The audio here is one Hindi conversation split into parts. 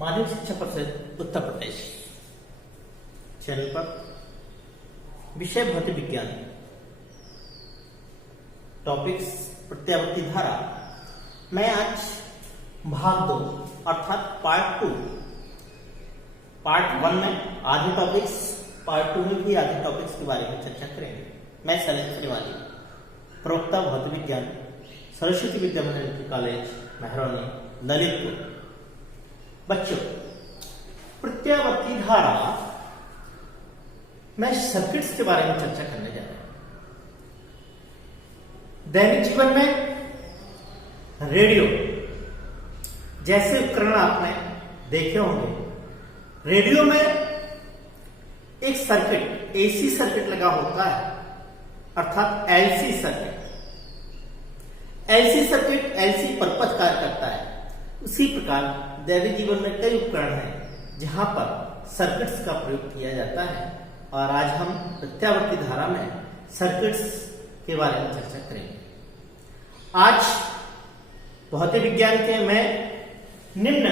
माध्यमिक शिक्षा परिषद उत्तर प्रदेश चैनल पर विषय भौतिक विज्ञान, टॉपिक्स प्रत्यावर्ती धारा। मैं आज भाग 2 अर्थात पार्ट 2, पार्ट 1 में आधे टॉपिक्स, पार्ट 2 में भी आधे टॉपिक्स के बारे में चर्चा करेंगे। मैं शैलेश त्रिवाली, प्रवक्ता भौतिक विज्ञान, सरस्वती विद्या मंदिर कॉलेज महरौनी, ललितपुर। बच्चों, प्रत्यावर्ती धारा मैं सर्किट्स के बारे में चर्चा करने जा रहा हूं। दैनिक जीवन में रेडियो जैसे उपकरण आपने देखे होंगे। रेडियो में एक सर्किट, एसी सर्किट लगा होता है, अर्थात LC circuit. LC circuit LC purpose कार्य करता है। उसी प्रकार दैनिक जीवन में कई उपकरण हैं जहां पर सर्किट्स का प्रयोग किया जाता है, और आज हम प्रत्यावर्ती धारा में सर्किट्स के बारे में चर्चा करेंगे। आज भौतिक विज्ञान के मैं निम्न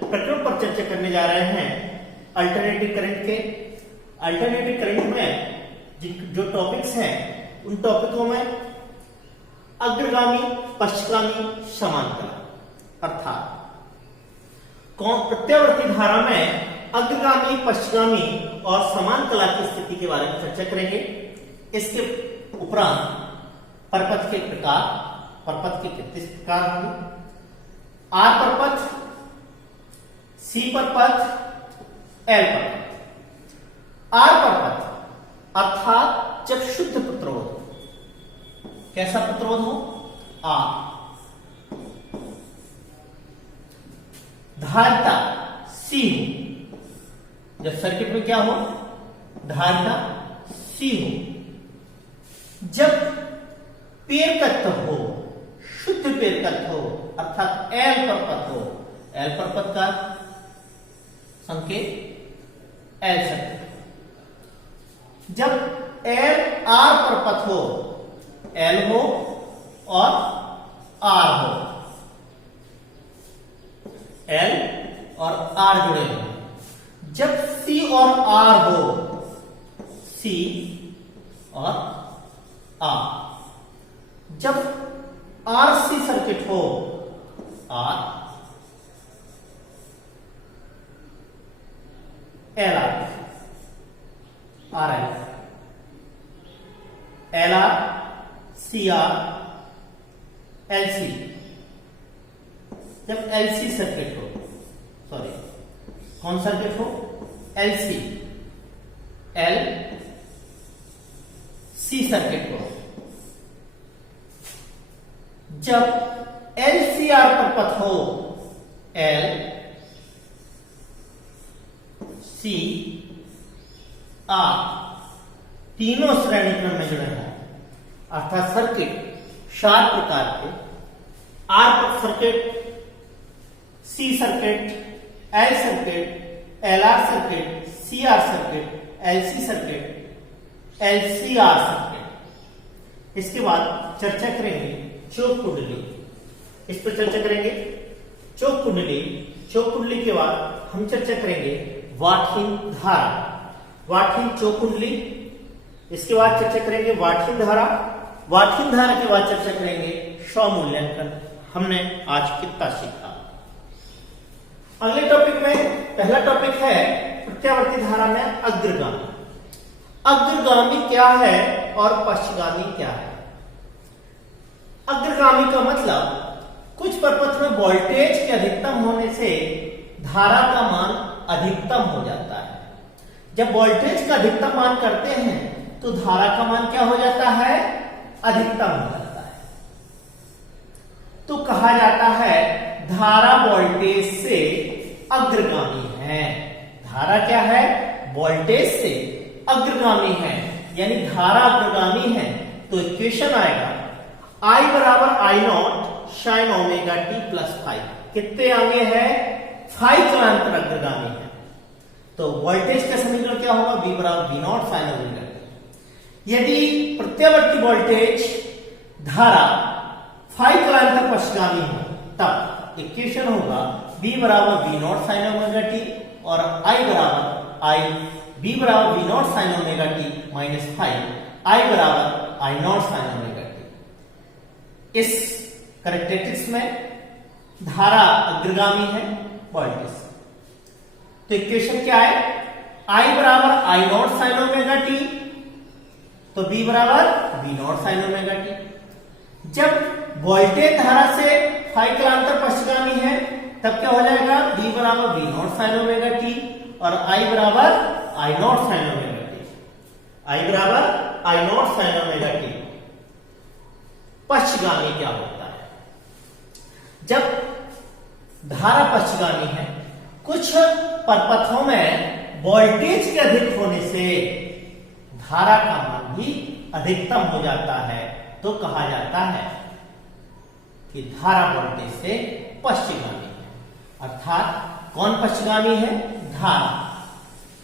प्रकरण पर चर्चा करने जा रहे हैं अल्टरनेटिव करंट के। अल्टरनेटिव करंट में जो टॉपिक्स हैं उन टॉपिकों में अग्रगामी, पश्चगामी, समांतर, अर्थात प्रत्यावर्ती धारा में अग्रगामी, पश्चगामी और समान कला की स्थिति के बारे में चर्चा करेंगे। इसके उपरांत परपथ के प्रकार, परपथ के कितने प्रकार होंगे, आर परपथ, सी परपथ, एल परपथ। आर परपथ अर्थात जब शुद्ध प्रतिरोध हो। कैसा प्रतिरोध हो? आर। धारिता सी हो। जब सर्किट में क्या हो? धारिता सी हो। जब पेरकत्व हो, शुद्ध पेरकत्व हो, अर्थात एल परपथ हो। एल परपथ का संकेत एल सर्किट। जब एल आर परपथ हो, एल हो और आर हो, एल और आर जुड़े हो। जब सी और आर हो, सी और आर। जब आर सी सर्किट हो, R L R, R L, L R, C R, L C. जब एलसी सर्किट हो, सॉरी कौन सर्किट हो? एलसी, एल सी सर्किट हो। जब एलसीआर परपथ हो, एल सी आर, तीनों श्रेणी क्रम में जुड़े हैं, अर्थात सर्किट 4 प्रकार के। R circuit, C circuit, L circuit, L R circuit, C R circuit, L C circuit, L C R circuit. इसके बाद चर्चा करेंगे चौक कुंडली। इस पर चर्चा करेंगे चौक कुंडली। चौक कुंडली के बाद हम चर्चा करेंगे वाटहीन धारा, वाटहीन चौक कुंडली। इसके बाद चर्चा करेंगे वाटहीन धारा। वाटहीन धारा के बाद चर्चा करेंगे स्वमूल्यांकन। हमने आज कितना सीखा। अगले टॉपिक में पहला टॉपिक है प्रत्यावर्ती धारा में अग्रगामी। अग्रगामी क्या है और पश्चगामी क्या है? अग्रगामी का मतलब कुछ परपथ में वोल्टेज के अधिकतम होने से धारा का मान अधिकतम हो जाता है। जब वोल्टेज का अधिकतम मान करते हैं तो धारा का मान क्या हो जाता है? अधिकतम हो जाता है। तो कहा जाता है धारा वोल्टेज से अग्रगामी है। धारा क्या है? वोल्टेज से अग्रगामी है, यानी धारा अग्रगामी है। तो इक्वेशन आएगा I बराबर I not sine omega T plus 5। कितने आगे है? 5 कालांतर अग्रगामी है। तो वोल्टेज का समीकरण क्या होगा? V बराबर V not sine omega T. यदि प्रत्यावर्ती वोल्टेज धारा 5 कालांतर पश्चगामी हो, तब इक्वेशन होगा बी बराबर V not sine omega T और आई बराबर आई बी बराबर V not sine omega t minus five I बराबर I not sine omega t. इस कैरेक्टरिस्टिक्स में धारा अग्रगामी है वोल्टेज, तो इक्वेशन क्या है, आई बराबर I not sine omega T तो बी बराबर B naught sine omega T. जब वोल्टेज धारा से फाई कलांतर पश्चगामी है तब क्या हो जाएगा, बी बराबर B naught sine omega T और आई बराबर I not sine omega T. I बराबर I not sine omega T. पश्चगामी क्या होता है, जब धारा पश्चगामी है, कुछ परपथों में वोल्टेज के अधिक होने से धारा का मान भी अधिकतम हो जाता है, तो कहा जाता है कि धारा वोल्टेज से पश्चगामी है। अर्थात कौन पश्चगामी है, धारा।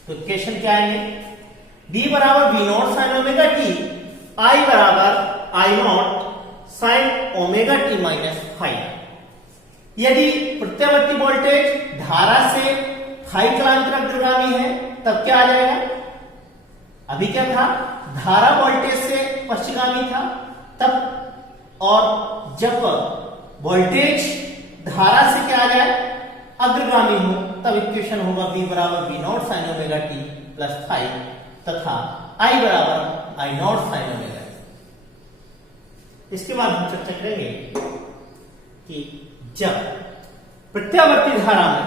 तो इक्वेशन क्या आएंगे, बी बराबर V not sine omega T, I बराबर I not sine omega t minus five. यदि प्रत्यावर्ती वोल्टेज धारा से फाई कलांतर अग्रगामी है तब क्या आ जाएगा, अभी क्या था, धारा वोल्टेज से पश्चगामी था तब, और जब वोल्टेज धारा से क्या आ जाए, अग्रगामी हो, तब इक्वेशन होगा बी बराबर B naught sine omega T plus five तथा आई बराबर I not sine omega T. इसके बाद हम चर्चा करेंगे कि जब प्रत्यावर्ती धारा में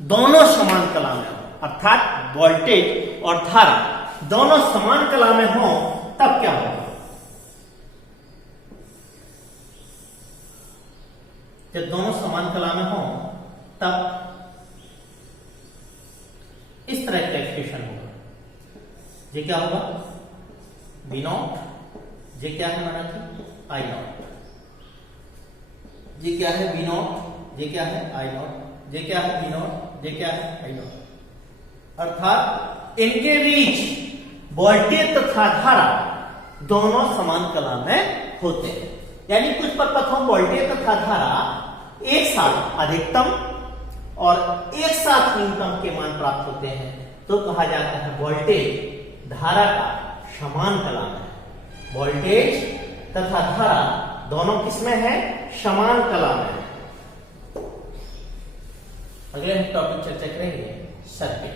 दोनों समान कला में हो, अर्थात वोल्टेज और धारा दोनों समान कला में हो, तब क्या होगा। जब दोनों समान कला में हो तब इस तरह का एक्सप्रेशन होगा, ये क्या होगा, बी नॉट, ये क्या है मराठी, आई नॉट, ये क्या है बी नॉट, ये क्या है आई नॉट, ये क्या है बी नॉट, ये क्या है आई नॉट। अर्थात इनके बीच वोल्टेज तथा धारा दोनों समान कला में होते हैं, यानी कुछ परपथों वोल्टेज तथा धारा एक साथ अधिकतम और एक साथ न्यूनतम के मान प्राप्त होते हैं, तो कहा जाता है वोल्टेज धारा का समान कला में। वोल्टेज तथा धारा दोनों किसमें है, समान कला में। अगले हम टॉपिक चर्चा करेंगे सर्किट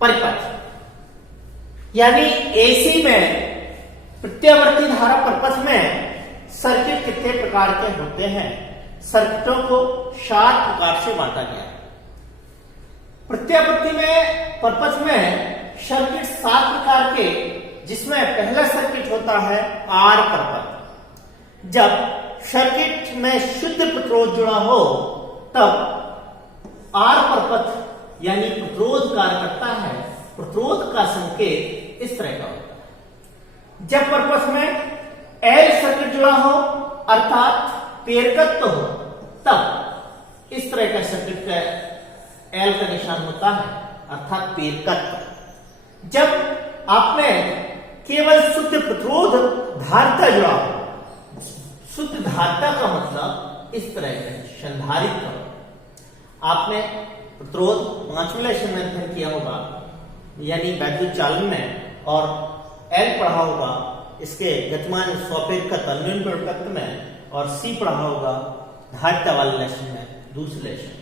परिपथ, यानी एसी में प्रत्यावर्ती धारा परिपथ में सर्किट कितने प्रकार के होते हैं। सर्किटों को 7 प्रकार से बांटा गया है। प्रत्यावर्ती में परिपथ में सर्किट 7 प्रकार के, जिसमें पहला सर्किट होता है आर परिपथ। जब सर्किट में शुद्ध प्रतिरोध जुड़ा हो तब आर परिपथ यानी प्रतिरोध कार्य करता है। प्रतिरोध का संकेत इस तरह का होता है। जब परिपथ में एल सर्किट जुड़ा हो अर्थात पेरकत्व हो, तब इस तरह का सर्किट का एल का निशान होता है, अर्थात पेरकत्व। जब आपने केवल शुद्ध प्रतिरोध धारिता जुड़ा हो, शुद्ध धारिता का मतलब इस तरह का संधारित्र। आपने प्रतिरोध 5वें लेक्चर में अध्ययन किया होगा, यानी वैद्युत चालन में, और एल पढ़ा होगा इसके गतिमान स्वपेरकत्व अन्योन्य पेरकत्व में, और सी पढ़ा होगा धारिता वाले लेक्चर में, दूसरे लेक्चर।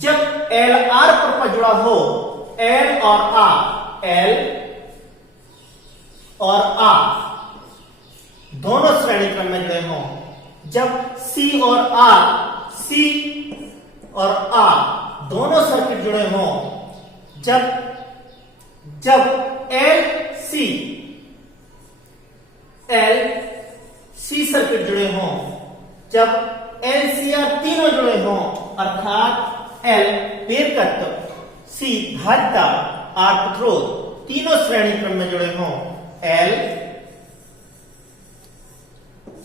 जब एल आर पर जुड़ा हो, एल और आर, एल और आर दोनों श्रेणी क्रम में जुड़े हों, जब सी और आर, सी और आर दोनों सर्किट जुड़े हों, जब एल सी सर्किट जुड़े हों, जब एल सी आर तीनों जुड़े हों, अर्थात एल पेरकत्व, सी धारिता, आर प्रतिरोध तीनों श्रेणी क्रम में जुड़े हों, एल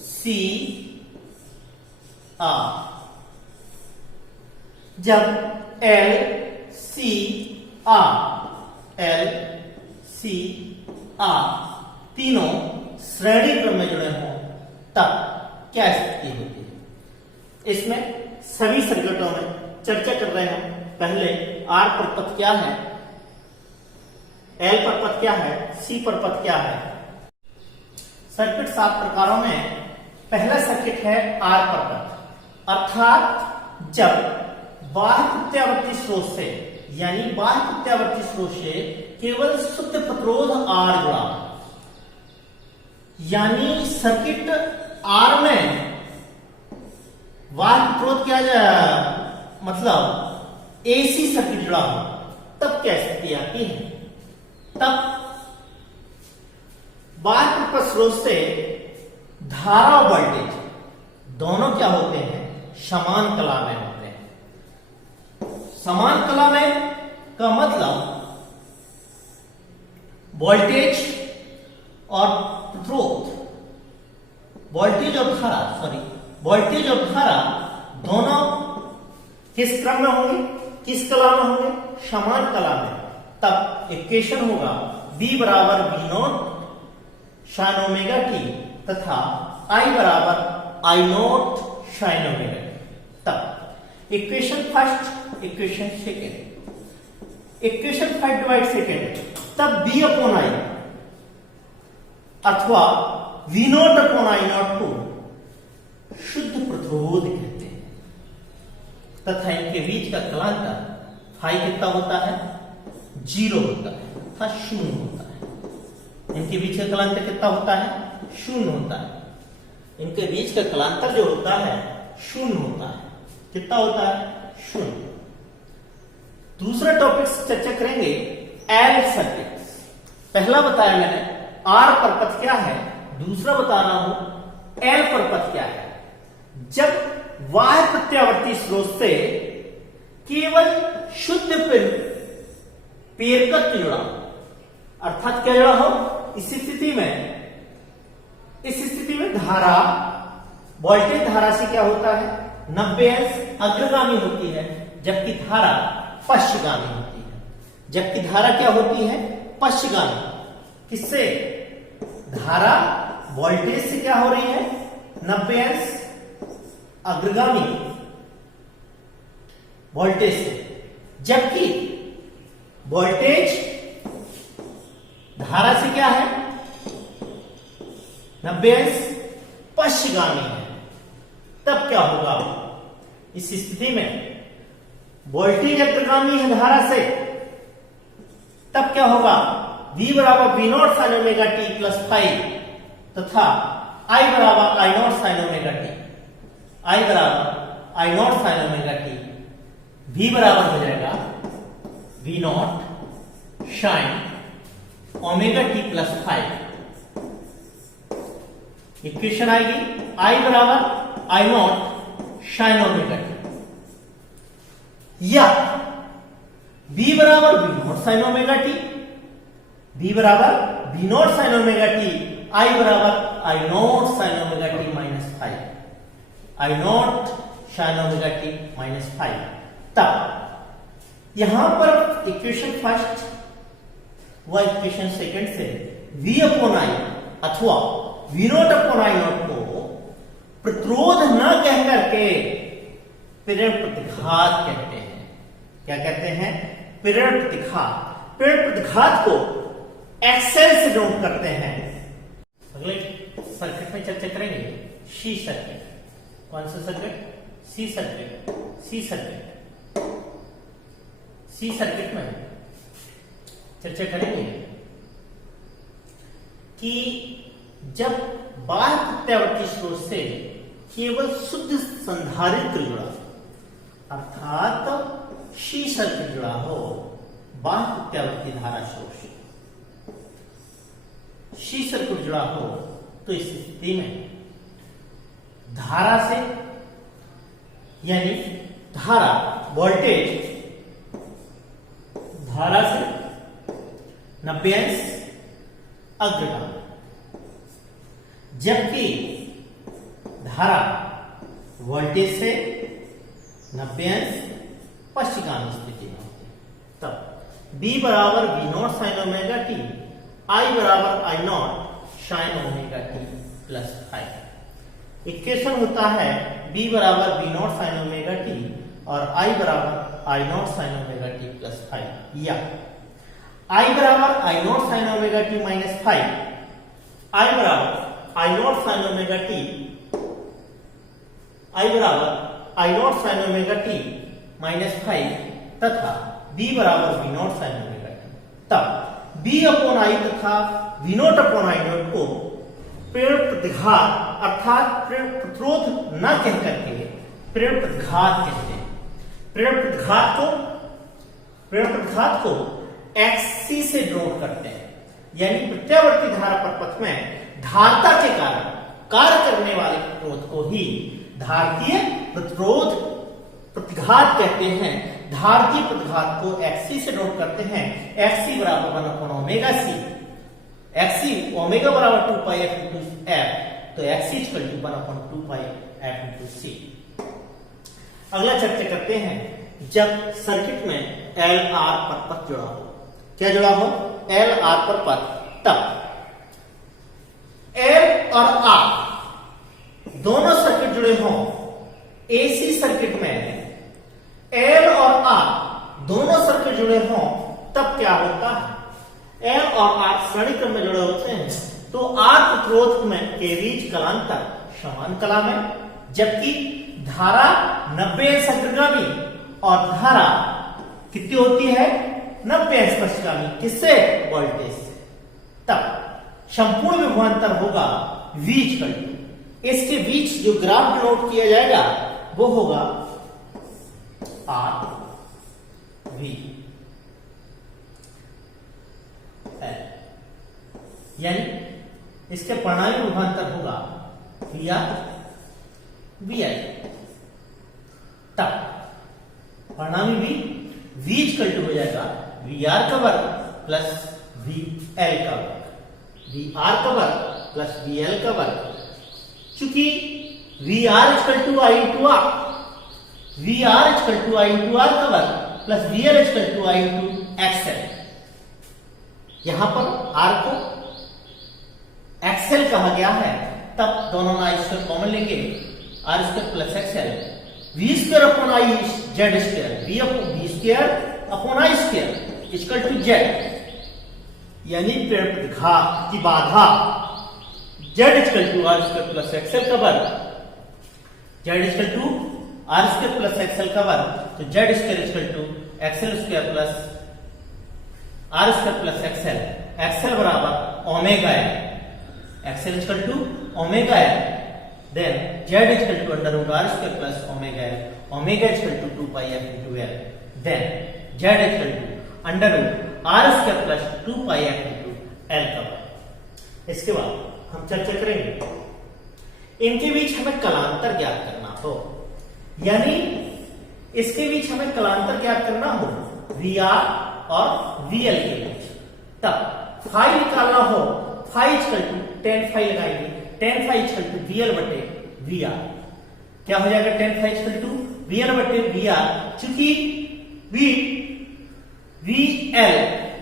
सी आर। जब एल सी आर तीनों श्रेणी क्रम में जुड़े हों, तब क्या स्थिति होती है। इसमें सभी सर्किटों में चर्चा कर रहे हैं। पहले आर पर पथ क्या है, एल पर पथ क्या है, सी पर पथ क्या है। सर्किट 7 प्रकारों में पहला सर्किट है आर पर पथ, अर्थात जब बाह्य प्रत्यावर्ती स्रोत से यानी बाह्य प्रत्यावर्ती स्रोत से केवल शुद्ध प्रतिरोध आर जुड़ा, यानी सर्किट आर में बाह्य प्रतिरोध क्या मतलब एसी सर्किट जुड़ा हो, तब क्या स्थिति आती है। तब बाह्य प्रतिरोध स्रोत से धारा और वोल्टेज दोनों क्या होते हैं, समान कला में होते हैं। समान कला में का मतलब वोल्टेज और प्रतिरोध, वोल्टेज और धारा दोनों किस क्रम में होंगे, किस कला में होंगे, समान कला में। तब इक्वेशन होगा V बराबर V not sin omega t तथा I बराबर I not sin omega t. तब equation first, equation second, equation first divide second, तब V अपॉन I अथवा V not upon I not को शुद्ध प्रतिरोध कहते हैं तथा इनके बीच का कलांतर फाई कितना होता है, 0 होता है तथा 0 होता है। इनके बीच का कलांतर कितना होता है, 0 होता है। इनके बीच का कलांतर जो होता है 0 होता है। कितना होता है, 0। दूसरा टॉपिक चर्चा करेंगे एल सर्किट। पहला बताया मैंने आर पर पथ क्या है, दूसरा बता रहा हूं एल पर पथ क्या है। जब बाह्य प्रत्यावर्ती स्रोत से केवल शुद्ध प्रेरकत्व जुड़ा, अर्थात क्या जुड़ा हो, इस स्थिति में धारा वोल्टेज धारा से क्या होता है, 90 अंश अग्रगामी होती है, जबकि धारा पश्चगामी होती है। जबकि धारा क्या होती है, पश्चगामी। किससे, धारा वोल्टेज से क्या हो रही है, 90 अंश अग्रगामी वोल्टेज से, जबकि वोल्टेज धारा से क्या है, 90 अंश पश्चगामी है। तब क्या होगा, इस स्थिति में वोल्टेज अग्रगामी है धारा से, तब क्या होगा, V बराबर V not sine omega T plus 5 तथा I बराबर I not sine omega T, I बराबर I not sine omega T, V बराबर हो जाएगा V not sine omega T plus 5। Equation आएगी I बराबर I not sine omega T, या V बराबर V not sine omega T, V बराबर V not sine omega T, I बराबर I not sine omega t minus 5, I not sine omega t minus 5। तब यहां पर इक्वेशन फर्स्ट व इक्वेशन सेकंड से V अपॉन I अथवा V not upon I not को प्रतिरोध न कह करके प्रेरण प्रतिघात कहते हैं। क्या कहते हैं, प्रेरण प्रतिघात। प्रेरण प्रतिघात को एक्सेल से नोट करते हैं। अगले सर्किट में चर्चा करेंगे सी सर्किट। कौन सा circuit, C circuit. C circuit में चर्चा करेंगे कि जब बाह्य प्रत्यावर्ती स्रोत से केवल शुद्ध संधारित्र जुड़ा, अर्थात सी सर्किट जुड़ा हो बाह्य प्रत्यावर्ती धारा स्रोत से, सी सर्किट जुड़ा हो, तो इस स्थिति में धारा से यानी धारा वोल्टेज धारा से 90 अंश अग्रगामी, जबकि धारा वोल्टेज से 90 अंश पश्चिगामी स्थिति में होती है। तब B बराबर V not sine omega T, I बराबर I not sine omega T plus 5। Equation होता है b बराबर b not sine omega T और I बराबर I not sine omega T plus 5, या I बराबर I not sine omega t minus 5, I बराबर I not sine omega T, I बराबर I not sine omega t minus 5 तथा b बराबर v not sine omega t. तब b अपॉन I तथा v not upon I not को प्रेरण प्रतिघात अर्थात प्रेरण प्रतिरोध न कह करके प्रेरण प्रतिघात कहते हैं। प्रेरण प्रतिघात को XC से डिनोट करते हैं, यानी प्रत्यावर्ती धारा प्रपथ में धारता के कारण कार्य करने वाले प्रतिरोध को ही धारतीय प्रतिरोध प्रतिघात कहते हैं। धारतीय प्रतिघात को XC से डिनोट करते हैं। XC बराबर 1 upon omega C, XC omega बराबर 2 पाई f इंटू f, तो XC equal to 1 upon 2 pi f into C। अगला चर्चा करते हैं जब सर्किट में L R पर पथ जुड़ा हो। क्या जुड़ा हो? L R पर पथ। तब L और R दोनों सर्किट जुड़े हों, AC सर्किट में L और R दोनों सर्किट जुड़े हों, तब क्या होता है? L और R श्रेणी क्रम में जुड़े होते हैं तो R प्रतिरोध में के बीच कलांतर समान कला में, जबकि धारा 90 अग्रगामी और धारा कितनी होती है? 90 स्पर्शगामी। किससे? वोल्टेज से। तब संपूर्ण विभवांतर होगा V इक्वल टू, इसके बीच जो ग्राफ डिनोट किया जाएगा वो होगा R V L, यानी इसके परिणामी विभवांतर होगा VR VL। तब परिणामी भी V इक्वल टू हो जाएगा VR का वर्ग प्लस VL का वर्ग, VR का वर्ग प्लस VL का वर्ग। चूंकि VR equal to I into R, VR equal to I into R का वर्ग plus VL equal to I into XL। यहां पर R को XL कहा गया है, तब दोनों में I स्क्वायर कॉमन लेंगे, R square plus XL, V square upon I Z square, V square upon I square equal to Z, यानी प्रेरण प्रतिघात की बाधा Z equal to R square plus XL का वर्ग, Z equal to R square plus XL का वर्ग, तो Z square equal to XL square plus R square plus XL, XL बराबर omega L, XL equal to omega L, then Z equal to under root R square plus omega L, omega equal to 2 pi f into L, then Z equal to under root R square plus 2 pi f into L का वर्ग। इसके बाद हम चर्चा करेंगे इनके बीच हमें कलांतर ज्ञात करना हो, यानी इसके बीच हमें कलांतर ज्ञात करना हो VR और VL के बीच। तब फाई निकालना हो, phi equal to tan phi लगाएंगे, tan phi equal to VL बटे VR। क्या हो जाएगा? tan phi equal to VL बटे VR, चूंकि VL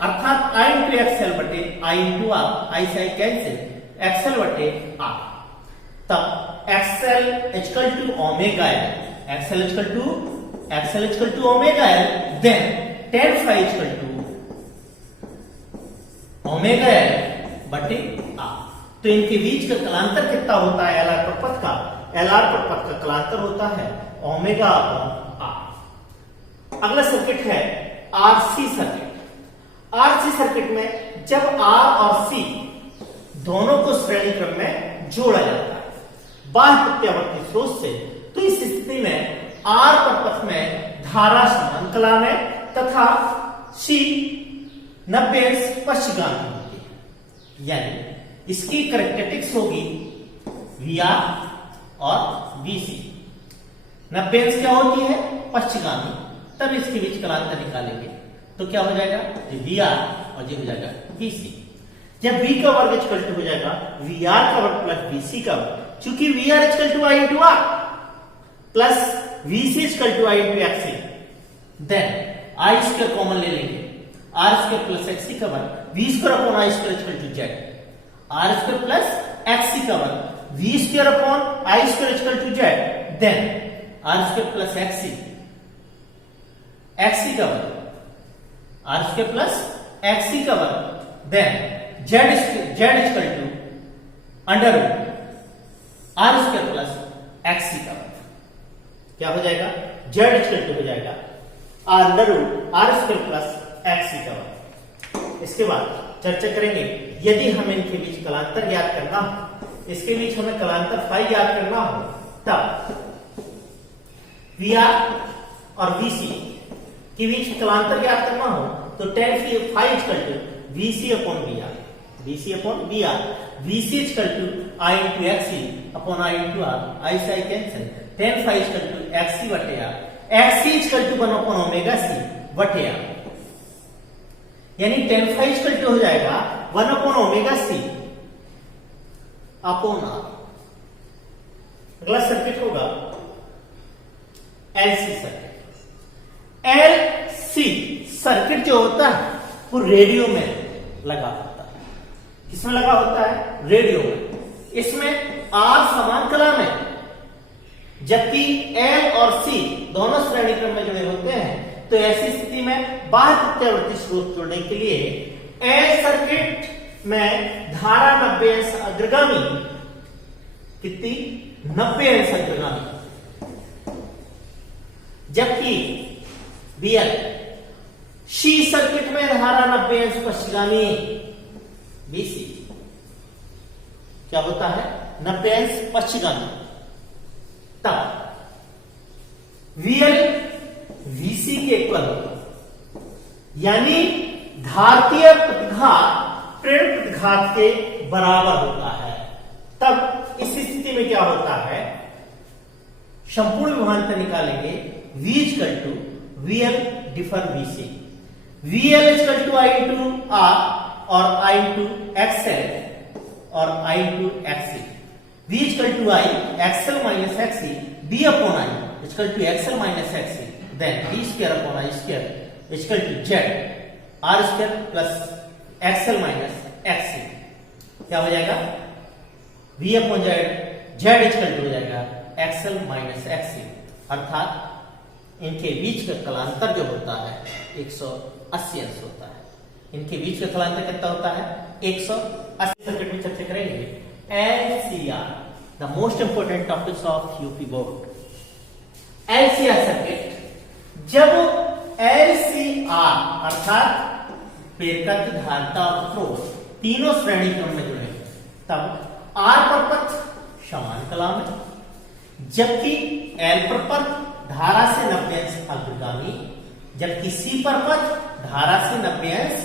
अर्थात I इंटू XL बटे I इंटू R, I से I कैंसिल, XL बटे R। तब XL equal to omega L, XL equal to omega L, then tan phi equal to omega L बटे R। तो इनके बीच का कलांतर कितना होता है? LR प्रपथ का, LR प्रपथ का कलांतर होता है ओमेगा अपॉन R। अगला सर्किट है RC सर्किट। RC सर्किट में जब R और C दोनों को श्रेणी क्रम में जोड़ा जाता है बाह्य प्रत्यावर्ती स्रोत से, तो इस स्थिति में R प्रपथ में धारा समान कला में तथा C 90 स्पर्शगामी होती है, यानी इसकी कैरेक्टरिस्टिक्स होगी VR और VC। 90 क्या होती है? पश्चगामी। तब इसके बीच कलांतर निकालेंगे तो क्या हो जाएगा? ये VR और ये हो जाएगा VC। जब V का वर्ग इक्वल टू हो जाएगा VR का वर्ग प्लस VC का वर्ग, चूंकि VR equal to I into R plus VC equal to I into XC, then I square common ले लेंगे, R स्क्वायर प्लस XC का वर्ग, V square upon I square equal to Z, R square plus XC का वर्ग, V square upon I square equal to Z, then R square plus XC, XC का वर्ग, आर स्क्वायर प्लस एक्सी का वर्ग, then Z equal to under root R square plus XC का वर्ग। क्या हो जाएगा? जेड इक्वल टू हो जाएगा under root R square plus XC का वर्ग। इसके बाद चर्चा करेंगे यदि हमें इनके बीच कलांतर ज्ञात करना हो, इसके बीच हमें कलांतर फाई ज्ञात करना हो, तब वी आर और वीसी के बीच कलांतर ज्ञात करना हो तो tan phi equal to VC upon V R, VC upon V R, VC equal to I into XC upon I into R, I से I cancel, tan phi equal to XC बटे R, XC equal to 1 upon omega C बटे आर, यानी tan फाई इक्वल टू हो जाएगा 1 upon omega C upon R. अगला सर्किट होगा एलसी सर्किट। एलसी सर्किट जो होता है वो रेडियो में लगा होता है। किसमें लगा होता है? रेडियो में। इसमें आर समान कला में, जबकि एल और सी दोनों श्रेणी क्रम में जुड़े होते हैं। तो ऐसी स्थिति में बाह्य प्रत्यावर्ती स्रोत जोड़ने के लिए एल सर्किट में धारा 90 अंश अग्रगामी, कितनी? 90 अंश अग्रगामी, जबकि बीएल सी सर्किट में धारा 90 अंश पश्चिगामी, बीसी क्या होता है? 90 अंश पश्चिगामी। तब वीएल वीसी के इक्वल होगा, यानी धारतीय प्रतिघात प्रेरक प्रतिघात के बराबर होता है। तब इस स्थिति में क्या होता है? संपूर्ण विभवांतर निकालेंगे, V equal to VL differ VC, VL equal to I into R और I इंटू XL और I into XC, V equal to I XL minus XC, B upon I equal to XL minus XC, then V square upon I square equal to Z R square plus XL minus XC। क्या हो जाएगा? V upon Z equal to हो जाएगा XL माइनस XC, अर्थात इनके बीच का कलांतर जो होता है 180 अंश होता है। इनके बीच का कलांतर कितना होता है? 180। सर्किट में चर्चा करेंगे LCR, the most important topics of UP board. LCR circuit, जब LCR अर्थात प्रेरकत्व, धारिता और स्रोत तीनों श्रेणी क्रम में जुड़े, तब R पर पथ समान कला में, जबकि L पर पथ धारा से 90 अंश अग्रगामी, जबकि C पर पथ धारा से 90 अंश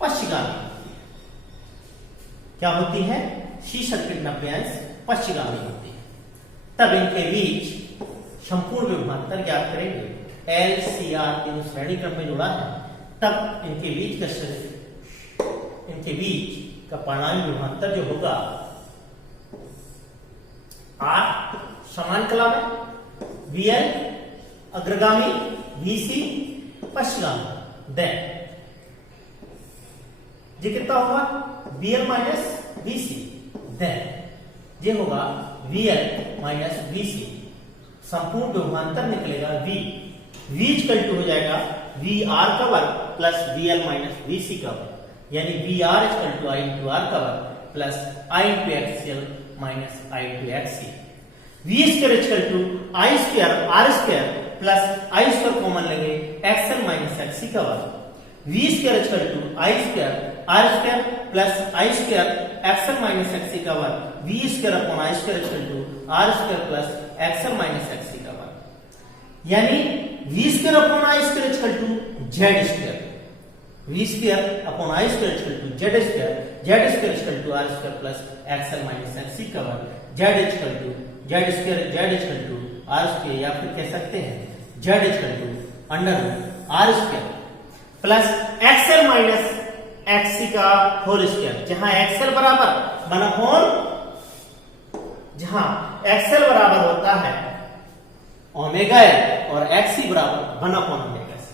पश्चिगामी। क्या होती है? C सर्किट 90 अंश पश्चिगामी होती है। तब इनके बीच संपूर्ण विभवांतर ज्ञात करेंगे। LCR तीनों श्रेणी क्रम में जुड़ा है, तब इनके बीच का परिणामी विभवांतर जो होगा R समान कला में, VL अग्रगामी, VC पश्चिगामी, देन ये कितना होगा? VL माइनस VC, देन ये होगा VL माइनस VC, संपूर्ण विभवांतर निकलेगा V इक्वल टू हो जाएगा VR का वर्ग प्लस VL माइनस VC का वर्ग, यानी VR equal to I into R का वर्ग plus I into XL minus I into XC। V square equal to I square R square plus I square common लेंगे XL माइनस XC का वर्ग, V square equal to I square R square plus I square XL minus XC का वर्ग, V square upon I square equal to R square plus XL minus XC का वर्ग, यानी V square upon I square equal to Z square, V square upon I square equal to Z square, Z square equal to R square plus XL minus XC का वर्ग, Z equal to Z square Z equal to R square, या फिर कह सकते हैं Z equal to under root R square plus XL minus XC का होल स्क्वायर, जहां XL बराबर 1 अपॉन, जहां XL बराबर होता है ओमेगा L और XC बराबर 1 अपॉन ओमेगा C।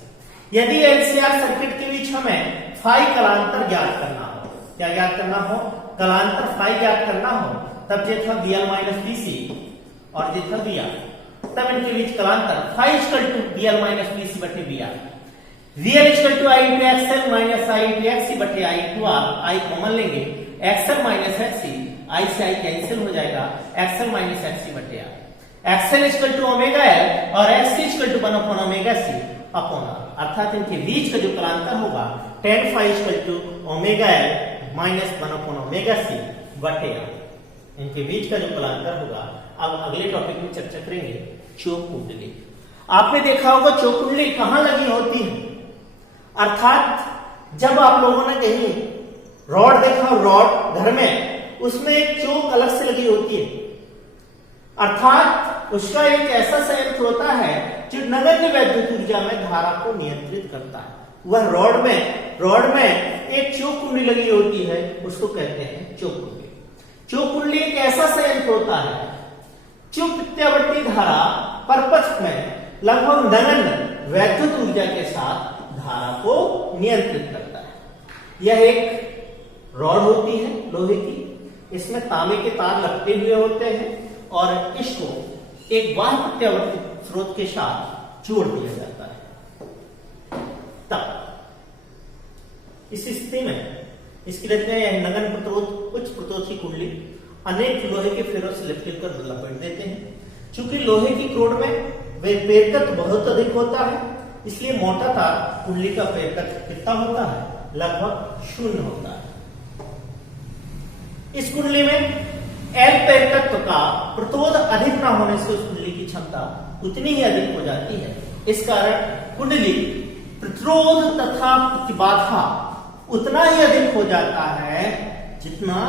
यदि LCR सर्किट के बीच हमें फाई कलांतर ज्ञात करना हो, क्या ज्ञात करना हो? कलांतर फाई ज्ञात करना हो, तब ये था VL माइनस VC और ये था br, तब इनके बीच कलांतर phi equal to bl minus bc बटे br, real equal to i into xl minus i into xc बटे i into r, i common लेंगे, xl माइनस xc, i से i कैंसिल हो जाएगा, xl माइनस xc बटे r, xl equal to omega l और xc equal to 1 upon omega c upon r, अर्थात इनके बीच का जो कलांतर होगा tan phi equal to omega l minus 1 upon omega c बटे r, इनके बीच का जो कलांतर होगा। अब अगले टॉपिक में चर्चा करेंगे चौक कुंडली। आपने देखा होगा चौक कुंडली कहां लगी होती है, अर्थात जब आप लोगों ने कहीं रॉड देखा, रॉड घर में, उसमें एक चौक अलग से लगी होती है, अर्थात उसका एक ऐसा संयंत्र होता है जो नगण्य वैद्युत ऊर्जा में धारा को नियंत्रित करता है। वह रॉड में एक चौक कुंडली लगी होती है, उसको कहते हैं चौक कुंडली। चौक कुंडली एक ऐसा संयंत्र होता है जो प्रत्यावर्ती धारा परपथ में लगभग नगण्य वैद्युत ऊर्जा के साथ धारा को नियंत्रित करता है। यह एक रॉड होती है लोहे की, इसमें तांबे के तार लपटे हुए होते हैं और इसको एक बाह्य प्रत्यावर्ती स्रोत के साथ जोड़ दिया जाता है। तब इस स्थिति में इसकी कहते हैं नगण्य प्रतिरोध, उच्च प्रतिरोध की कुंडली अनेक लोहे के फेरों से लिपट लपेट देते हैं। चूंकि लोहे की क्रोड में वे पेरकत बहुत अधिक होता है, इसलिए मोटा तार कुंडली का पेरकत कितना होता है, लगभग 0 होता है। इस कुंडली में एल पेरकत्व का प्रतिरोध अधिक न होने से उस कुंडली की क्षमता उतनी ही अधिक हो जाती है। इस कारण कुंडली प्रतिरोध तथा प्रतिबाधा उतना ही अधिक हो जाता है जितना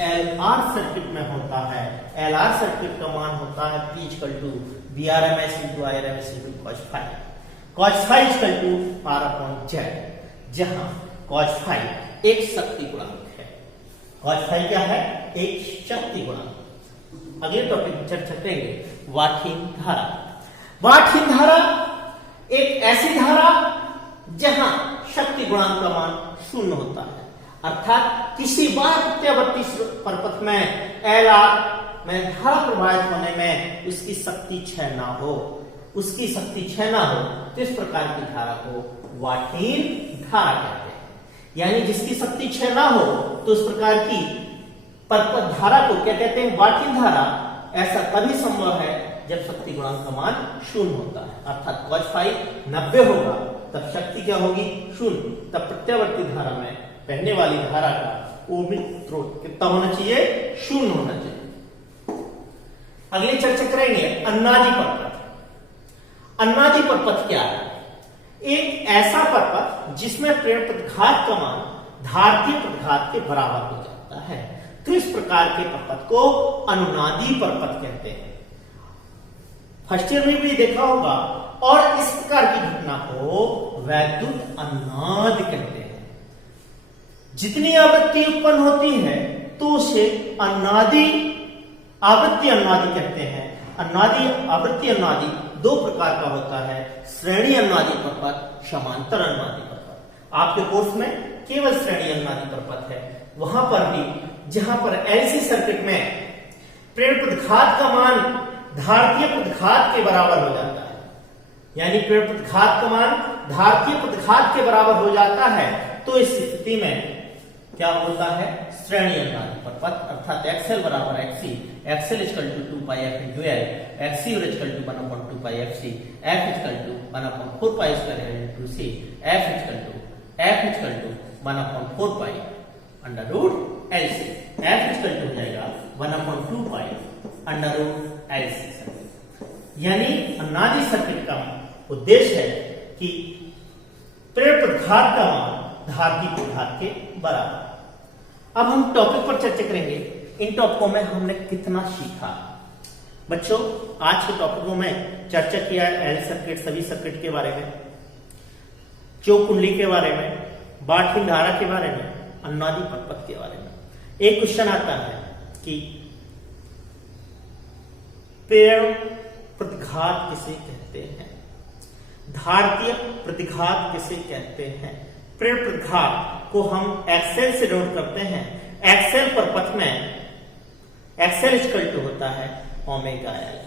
एलआर सर्किट में होता है। एलआर सर्किट का मान होता है P equal to BRMS into IRMS into cos phi, cos phi equal to R upon Z, जहां cos phi एक शक्ति गुणांक है। cos phi क्या है, एक शक्ति गुणांक। अगले टॉपिक में चर्चा करेंगे वाटहीन धारा। वाटहीन धारा एक ऐसी धारा जहां शक्ति गुणांक का मान 0 होता है, अर्थात किसी बाह्य प्रत्यावर्ती परपथ में एलआर में धारा प्रवाहित होने में उसकी शक्ति क्षय ना हो, उसकी शक्ति क्षय ना हो, तो इस प्रकार की धारा को वाटहीन धारा कहते हैं। यानी जिसकी शक्ति क्षय ना हो तो उस प्रकार की परपथ धारा को क्या कहते हैं, वाटहीन धारा। ऐसा तभी संभव है जब शक्ति गुणांक का मान 0 होता है, अर्थात cos phi 90 होगा तब शक्ति क्या होगी, 0। तब प्रत्यावर्ती धारा में बहने वाली धारा का ओमिक स्रोत कितना होना चाहिए, 0 होना चाहिए। अगली चर्चा करेंगे अन्नादि परपथ। अन्नादि परपथ क्या है, एक ऐसा परपथ जिसमें प्रेरण प्रतिघात का मान धारतीय प्रतिघात के बराबर हो जाता है, तो इस प्रकार के परपथ को अनुनादी परपथ कहते हैं। फर्स्ट ईयर में भी देखा होगा। और इस प्रकार की घटना को वैद्युत अन्नाद कहते हैं। जितनी आवृत्ति उत्पन्न होती है तो उसे अन्नादि आवृत्ति अन्नादि कहते हैं। अन्नादि आवृत्ति अन्नादि दो प्रकार का होता है, श्रेणी अन्नादि परपथ, समांतर अन्नादि परपथ। आपके कोर्स में केवल श्रेणी अन्नादि परपथ है। वहां पर भी जहां पर एलसी सर्किट में प्रेरण प्रतिघात का मान धारतीय प्रतिघात के बराबर हो जाता है, यानी प्रेरण प्रतिघात का मान धारतीय प्रतिघात के बराबर हो जाता है, तो इस स्थिति में क्या होता है, श्रेणी अन्नादि परपथ, अर्थात XL बराबर XC, XL equal to 2 pi F into L, XC equal to 1 upon 2 pi FC, F equal to 1 upon 4 pi square into C, F equal to 1 upon 4 pi under root LC, F equal to हो जाएगा 1 upon 2 pi under root LC। यानी अन्नादि सर्किट का उद्देश्य है कि प्रेरण प्रतिघात का मान धारतीय प्रतिघात के बराबर। अब हम टॉपिक पर चर्चा करेंगे। इन टॉपिकों में हमने कितना सीखा बच्चों। आज के टॉपिकों में चर्चा किया है एल सर्किट, सभी सर्किट के बारे में, चौक कुंडली के बारे में, वाटहीन धारा के बारे में, अन्नादि परपथ के बारे में। एक क्वेश्चन आता है कि प्रेरण प्रतिघात किसे कहते हैं, धारतीय प्रतिघात किसे कहते हैं। प्रेरण प्रतिघात को हम एक्सेल से नोट करते हैं। एक्सेल परपथ में एक्सेल इक्वल टू होता है ओमेगा एल।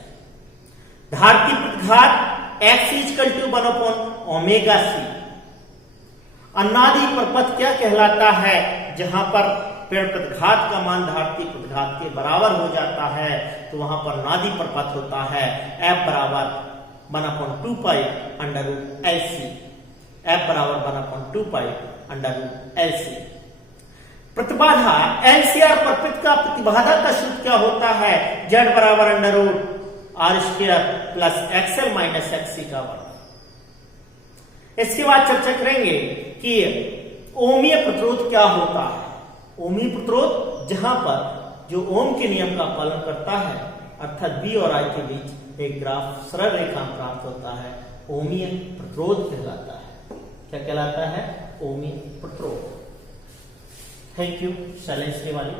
धारती प्रतिघात x इक्वल टू 1/ओमेगा सी। अन्नादि प्रपथ क्या कहलाता है? जहां पर पेड़ प्रतिघात का मान धारती प्रतिघात के बराबर हो जाता है तो वहां पर नादी प्रपथ होता है F बराबर 1/2 pi under root LC। F बराबर 1/2 पाई अंडर रूट LC। प्रतिबाधा LCR प्रपथ का प्रतिबाधा का सूत्र क्या होता है? Z बराबर under root R² plus XL minus XC का वर्ग। इसके बाद चर्चा करेंगे कि ओमीय प्रतिरोध क्या होता है। ओमीय प्रतिरोध जहां पर जो ओम के नियम का पालन करता है अर्थात B और I के बीच एक ग्राफ सरल रेखा प्राप्त होता है, ओमीय प्रतिरोध कहलाता है। क्या कहलाता है? ओमीय प्रतिरोध। Thank you. साइलेंस के वाली